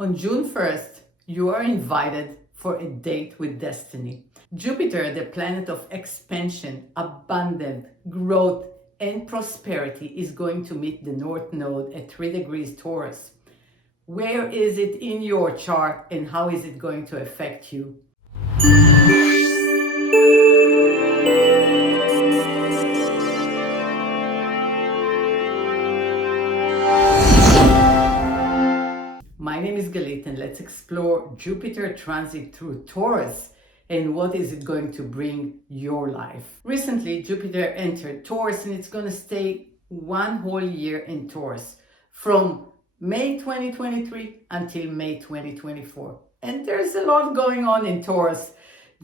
On June 1st, you are invited for a date with destiny. Jupiter, the planet of expansion, abundance, growth, and prosperity, is going to meet the North Node at 3 degrees Taurus. Where is it in your chart and how is it going to affect you? My name is Galit and let's explore Jupiter transit through Taurus and what is it going to bring your life. Recently, Jupiter entered Taurus and it's going to stay one whole year in Taurus from May 2023 until May 2024. And there's a lot going on in Taurus.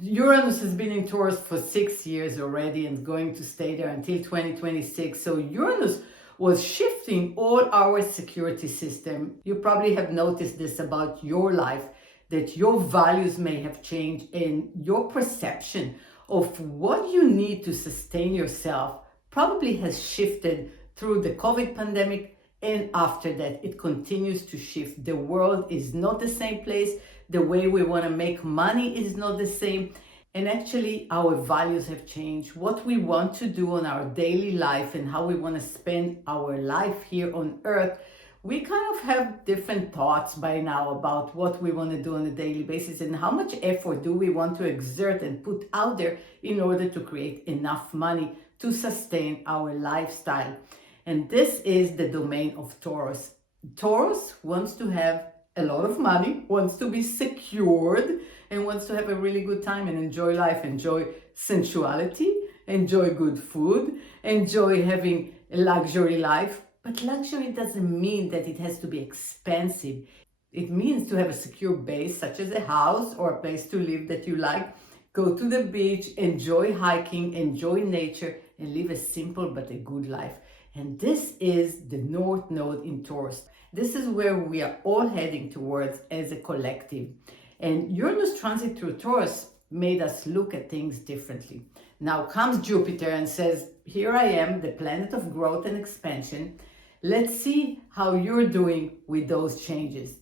Uranus has been in Taurus for 6 years already and going to stay there until 2026. So Uranus was shifting all our security system. You probably have noticed this about your life, that your values may have changed and your perception of what you need to sustain yourself probably has shifted through the COVID pandemic, and after that it continues to shift. The world is not the same place. The way we want to make money is not the same. And actually, our values have changed. What we want to do on our daily life and how we want to spend our life here on Earth, we kind of have different thoughts by now about what we want to do on a daily basis and how much effort do we want to exert and put out there in order to create enough money to sustain our lifestyle. And this is the domain of Taurus. Taurus wants to have a lot of money, wants to be secured, and wants to have a really good time and enjoy life, enjoy sensuality, enjoy good food, enjoy having a luxury life. But luxury doesn't mean that it has to be expensive. It means to have a secure base, such as a house or a place to live that you like. Go to the beach, enjoy hiking, enjoy nature, and live a simple but a good life. And this is the North Node in Taurus. This is where we are all heading towards as a collective. And Uranus transit through Taurus made us look at things differently. Now comes Jupiter and says, here I am, the planet of growth and expansion. Let's see how you're doing with those changes.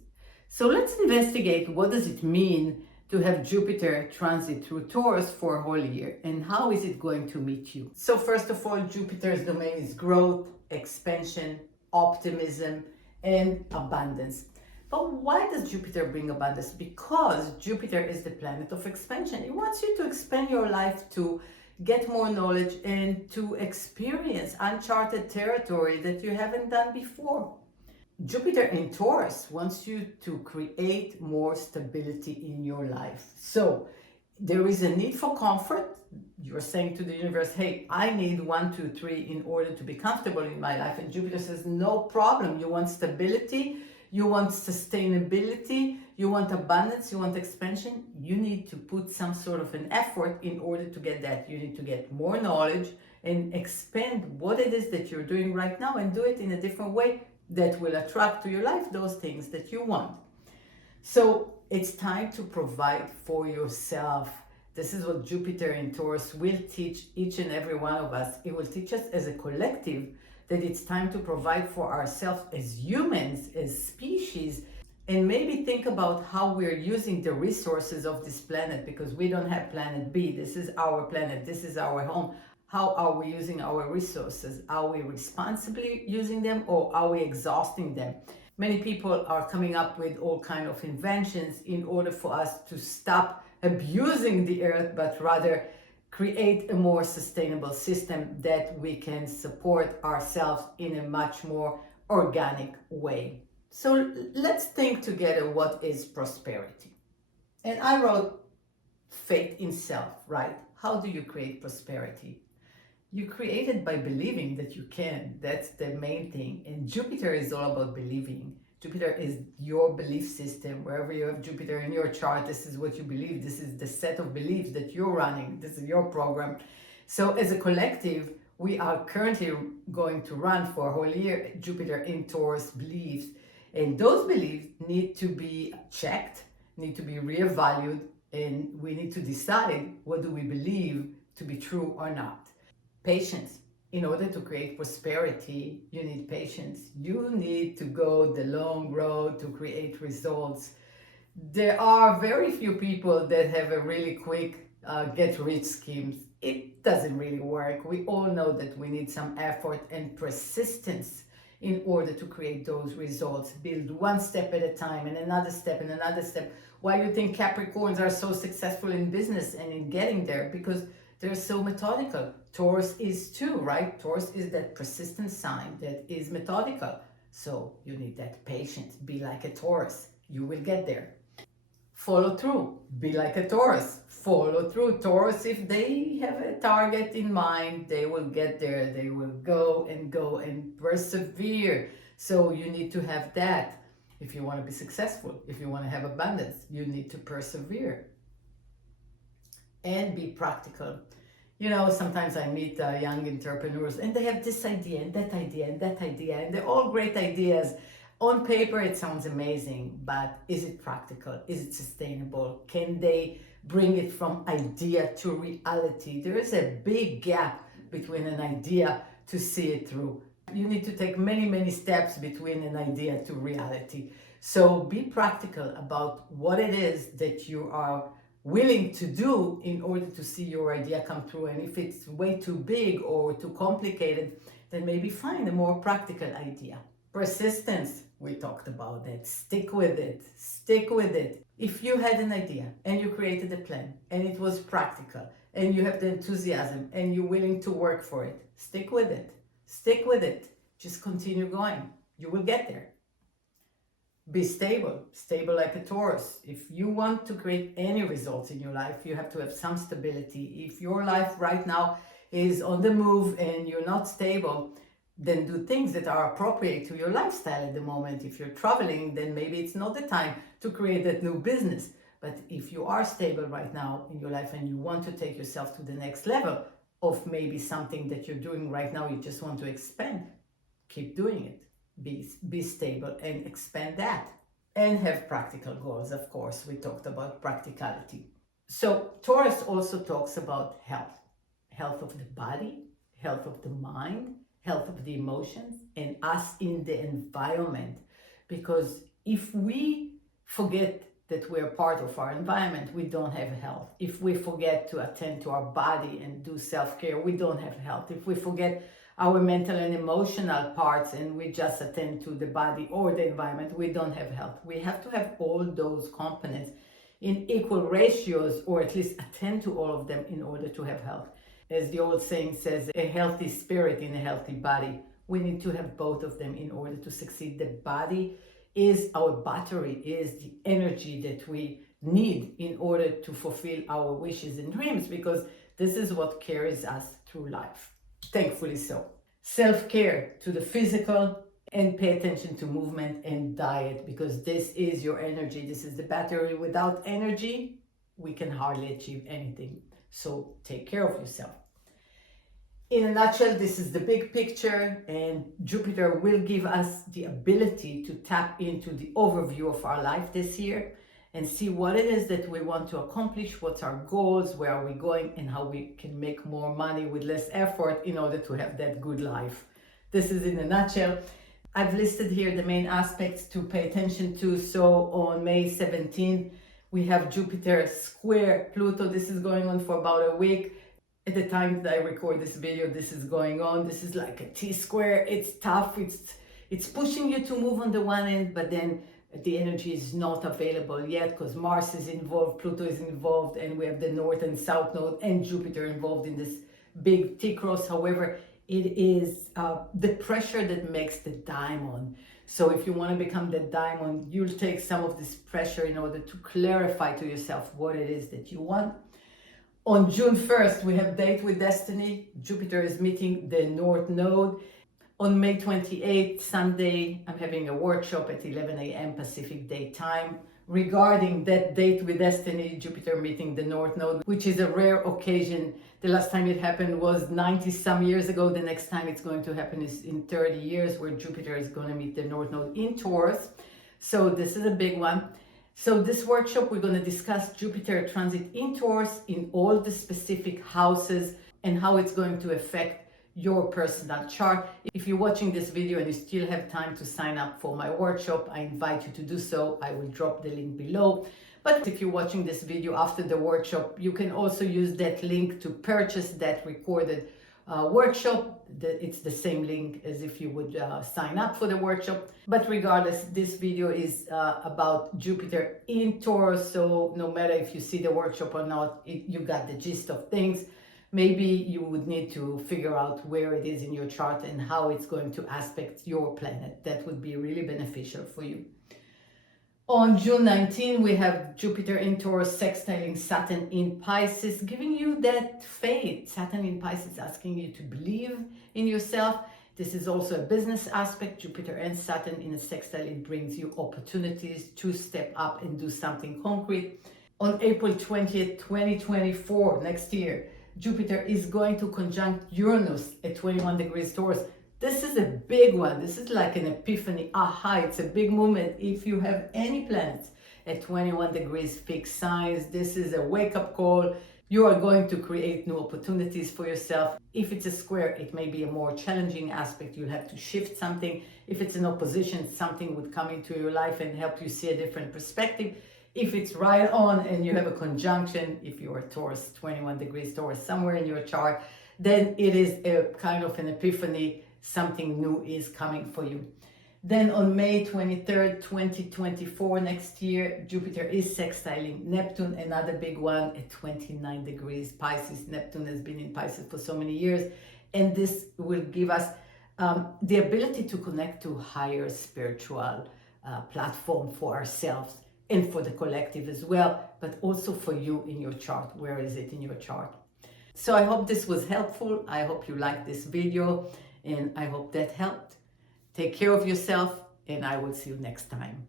So let's investigate, what does it mean to have Jupiter transit through Taurus for a whole year, and how is it going to meet you? So first of all, Jupiter's domain is growth, expansion, optimism, and abundance. But why does Jupiter bring abundance? Because Jupiter is the planet of expansion. It wants you to expand your life, to get more knowledge and to experience uncharted territory that you haven't done before. Jupiter in Taurus wants you to create more stability in your life. So there is a need for comfort. You're saying to the universe, hey, I need 1, 2, 3 in order to be comfortable in my life. And Jupiter says, no problem. You want stability, you want sustainability, you want abundance, you want expansion. You need to put some sort of an effort in order to get that. You need to get more knowledge and expand what it is that you're doing right now and do it in a different way that will attract to your life those things that you want. So it's time to provide for yourself. This is what Jupiter in Taurus will teach each and every one of us. It will teach us as a collective that it's time to provide for ourselves as humans, as species, and maybe think about how we're using the resources of this planet, because we don't have planet B. This is our planet. This is our home. How are we using our resources? Are we responsibly using them, or are we exhausting them? Many people are coming up with all kinds of inventions in order for us to stop abusing the earth, but rather create a more sustainable system that we can support ourselves in a much more organic way. So let's think together, what is prosperity? And I wrote faith in self, right? How do you create prosperity? You create it by believing that you can. That's the main thing. And Jupiter is all about believing. Jupiter is your belief system. Wherever you have Jupiter in your chart, this is what you believe. This is the set of beliefs that you're running. This is your program. So as a collective, we are currently going to run for a whole year Jupiter in Taurus beliefs. And those beliefs need to be checked, need to be reevaluated, and we need to decide, what do we believe to be true or not. Patience. In order to create prosperity, you need patience. You need to go the long road to create results. There are very few people that have a really quick get rich schemes. It doesn't really work. We all know that we need some effort and persistence in order to create those results. Build one step at a time and another step and another step. Why do you think Capricorns are so successful in business and in getting there? Because they're so methodical. Taurus is too, right? Taurus is that persistent sign that is methodical. So you need that patience. Be like a Taurus. You will get there. Follow through. Be like a Taurus. Follow through. Taurus, if they have a target in mind, they will get there. They will go and persevere. So you need to have that. If you want to be successful, if you want to have abundance, you need to persevere and be practical. You know, sometimes I meet young entrepreneurs and they have this idea and that idea and that idea, and they're all great ideas. On paper, it sounds amazing, but is it practical? Is it sustainable? Can they bring it from idea to reality? There is a big gap between an idea to see it through. You need to take many, many steps between an idea to reality. So be practical about what it is that you are willing to do in order to see your idea come through. And if it's way too big or too complicated, then maybe find a more practical idea. Persistence, we talked about that. Stick with it. Stick with it. If you had an idea and you created a plan and it was practical and you have the enthusiasm and you're willing to work for it, stick with it. Stick with it. Just continue going. You will get there. Be stable. Stable like a Taurus. If you want to create any results in your life, you have to have some stability. If your life right now is on the move and you're not stable, then do things that are appropriate to your lifestyle at the moment. If you're traveling, then maybe it's not the time to create that new business. But if you are stable right now in your life and you want to take yourself to the next level of maybe something that you're doing right now, you just want to expand, keep doing it. Be stable and expand that. And have practical goals, of course. We talked about practicality. So Taurus also talks about health. Health of the body, health of the mind, health of the emotions, and us in the environment. Because if we forget that we're part of our environment, we don't have health. If we forget to attend to our body and do self-care, we don't have health. If we forget our mental and emotional parts and we just attend to the body or the environment, we don't have health. We have to have all those components in equal ratios, or at least attend to all of them in order to have health. As the old saying says, a healthy spirit in a healthy body. We need to have both of them in order to succeed. The body is our battery, is the energy that we need in order to fulfill our wishes and dreams, because this is what carries us through life. Thankfully so. Self-care to the physical, and pay attention to movement and diet, because this is your energy. This is the battery. Without energy, we can hardly achieve anything. So take care of yourself. In a nutshell, this is the big picture, and Jupiter will give us the ability to tap into the overview of our life this year and see what it is that we want to accomplish, what's our goals, where are we going, and how we can make more money with less effort in order to have that good life. This is in a nutshell. I've listed here the main aspects to pay attention to. So on May 17th, we have Jupiter square Pluto. This is going on for about a week. At the time that I record this video, this is going on. This is like a T-square. It's tough. It's pushing you to move on the one end, but then the energy is not available yet because Mars is involved, Pluto is involved, and we have the North and South Node and Jupiter involved in this big T-cross. However, it is the pressure that makes the diamond. So if you want to become the diamond, you'll take some of this pressure in order to clarify to yourself what it is that you want. On June 1st, we have Date with Destiny. Jupiter is meeting the North Node. On May 28th, Sunday, I'm having a workshop at 11 a.m. Pacific Daytime regarding that Date with Destiny, Jupiter meeting the North Node, which is a rare occasion. The last time it happened was 90 some years ago. The next time it's going to happen is in 30 years, where Jupiter is going to meet the North Node in Taurus. So this is a big one. So this workshop, we're going to discuss Jupiter transit in Taurus in all the specific houses and how it's going to affect your personal chart. If you're watching this video and you still have time to sign up for my workshop, I invite you to do so. I will drop the link below. But if you're watching this video after the workshop, you can also use that link to purchase that recorded workshop. It's the same link as if you would sign up for the workshop. But regardless, this video is about Jupiter in Taurus. So no matter if you see the workshop or not, you got the gist of things. Maybe you would need to figure out where it is in your chart and how it's going to aspect your planet. That would be really beneficial for you. On June 19, we have Jupiter in Taurus sextiling Saturn in Pisces, giving you that faith. Saturn in Pisces asking you to believe in yourself. This is also a business aspect. Jupiter and Saturn in a sextile, it brings you opportunities to step up and do something concrete. On April 20th, 2024, next year, Jupiter is going to conjunct Uranus at 21 degrees Taurus. This is a big one. This is like an epiphany. Aha, it's a big moment. If you have any planets at 21 degrees fixed signs, this is a wake-up call. You are going to create new opportunities for yourself. If it's a square, it may be a more challenging aspect. You'll have to shift something. If it's an opposition, something would come into your life and help you see a different perspective. If it's right on and you have a conjunction, if you're a Taurus, 21 degrees Taurus, somewhere in your chart, then it is a kind of an epiphany. Something new is coming for you. Then on May 23rd, 2024, next year, Jupiter is sextiling Neptune, another big one at 29 degrees Pisces. Neptune has been in Pisces for so many years, and this will give us the ability to connect to higher spiritual platform for ourselves and for the collective as well, but also for you in your chart. Where is it in your chart? So I hope this was helpful. I hope you liked this video, and I hope that helped. Take care of yourself, and I will see you next time.